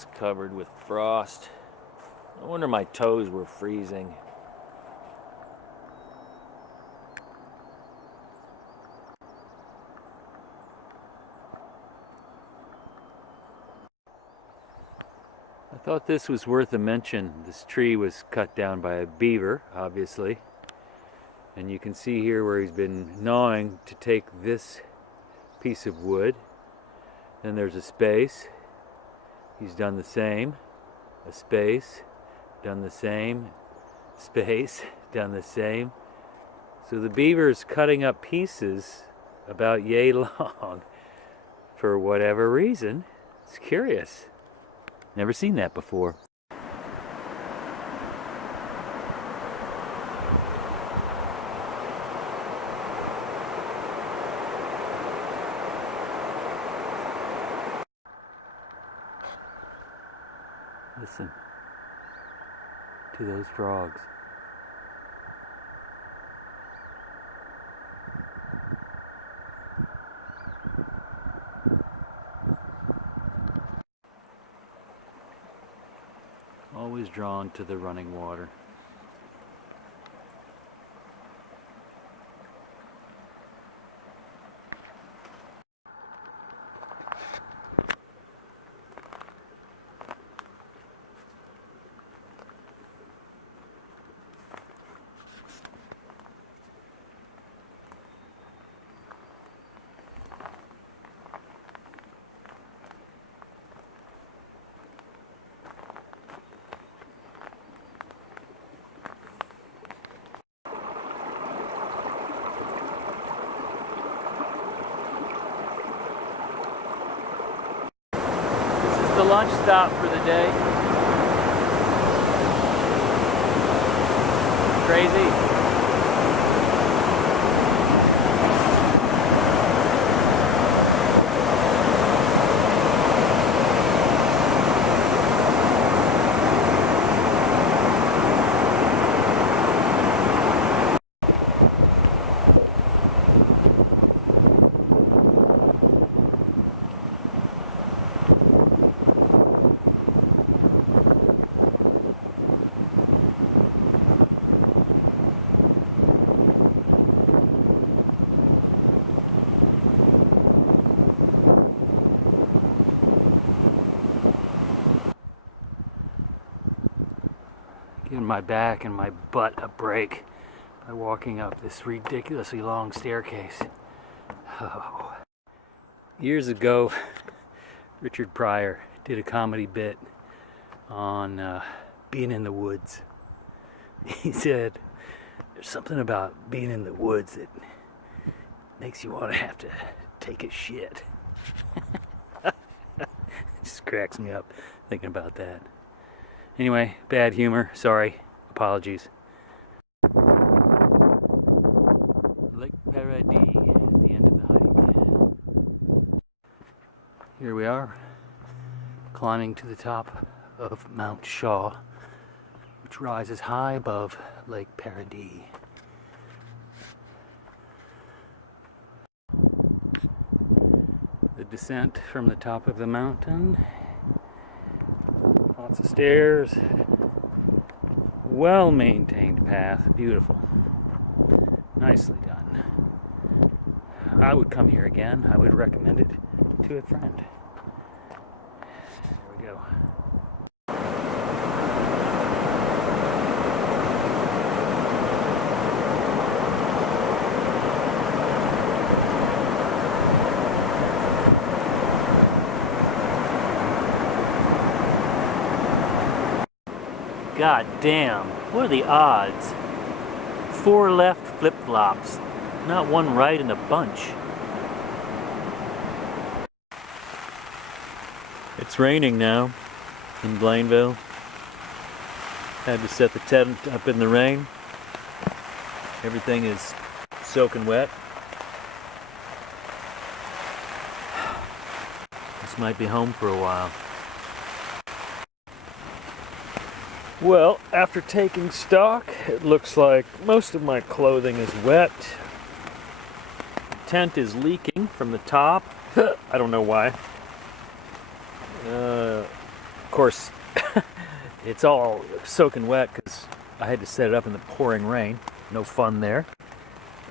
It's covered with frost. No wonder my toes were freezing. I thought this was worth a mention. This tree was cut down by a beaver, obviously. And you can see here where he's been gnawing to take this piece of wood. Then there's a space. He's done the same. A space. Done the same. Space. Done the same. So the beaver is cutting up pieces about yay long for whatever reason. It's curious. Never seen that before. Listen to those frogs. Always drawn to the running water. The lunch stop for the day. Crazy. Giving my back and my butt a break by walking up this ridiculously long staircase. Oh. Years ago, Richard Pryor did a comedy bit on being in the woods. He said, there's something about being in the woods that makes you want to have to take a shit. It just cracks me up thinking about that. Anyway, bad humor, sorry, apologies. Lake Paradis at the end of the hike. Here we are, climbing to the top of Mount Shaw, which rises high above Lake Paradis. The descent from the top of the mountain. Lots of stairs, well-maintained path, beautiful, nicely done. I would come here again. I would recommend it to a friend. There we go. God damn, what are the odds? 4 left flip-flops, not one right in a bunch. It's raining now in Blainville. Had to set the tent up in the rain. Everything is soaking wet. This might be home for a while. Well, after taking stock, it looks like most of my clothing is wet. The tent is leaking from the top. I don't know why. Of course, it's all soaking wet because I had to set it up in the pouring rain. No fun there.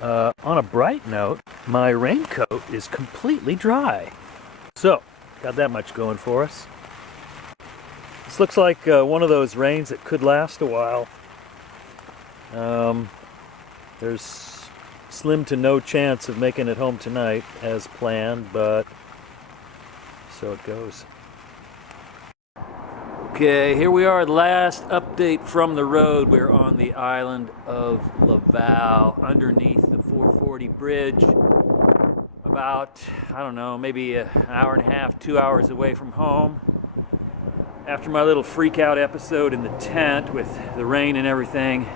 On a bright note, my raincoat is completely dry. So, got that much going for us. This looks like one of those rains that could last a while. There's slim to no chance of making it home tonight as planned, but so it goes. Okay, here we are, last update from the road. We're on the island of Laval, underneath the 440 bridge, about, I don't know, maybe an hour and a half, 2 hours away from home. After my little freak out episode in the tent with the rain and everything,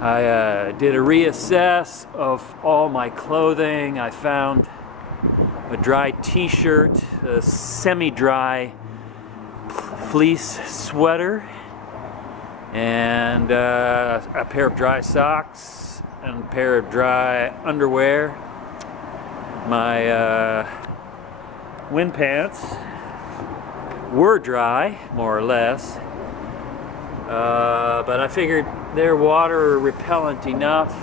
I did a reassess of all my clothing. I found a dry t-shirt, a semi-dry fleece sweater, and a pair of dry socks and a pair of dry underwear. My wind pants were dry, more or less, but I figured they're water repellent enough,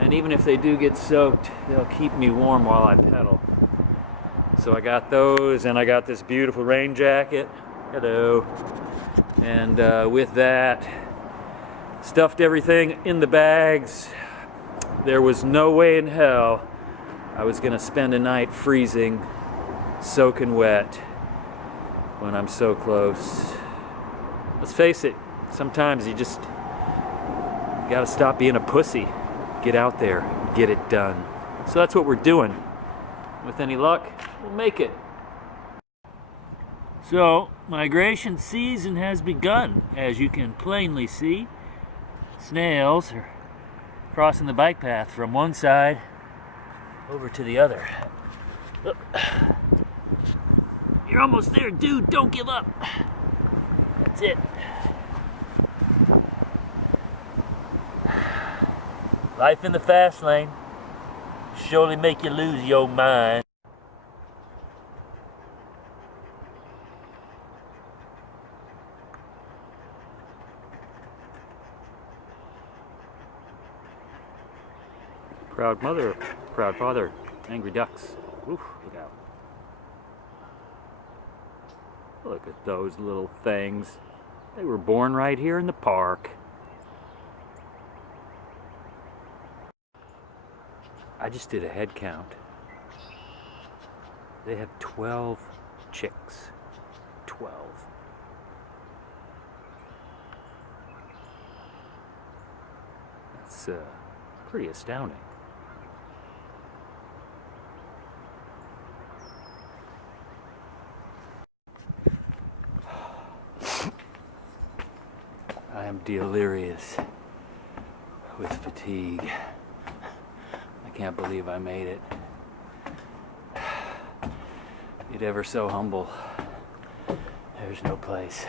and even if they do get soaked, they'll keep me warm while I pedal. So I got those, and I got this beautiful rain jacket. Hello. And with that, stuffed everything in the bags. There was no way in hell I was gonna spend a night freezing, soaking wet when I'm so close. Let's face it, sometimes you just gotta stop being a pussy. Get out there, get it done. So that's what we're doing. With any luck, we'll make it. So, migration season has begun, as you can plainly see. Snails are crossing the bike path from one side over to the other. You're almost there, dude. Don't give up. That's it. Life in the fast lane surely make you lose your mind. Proud mother, proud father, angry ducks. Oof, look out. Look at those little things. They were born right here in the park. I just did a head count. They have 12 chicks. 12. It's pretty astounding. I am delirious with fatigue. I can't believe I made it. Yet ever so humble, there's no place.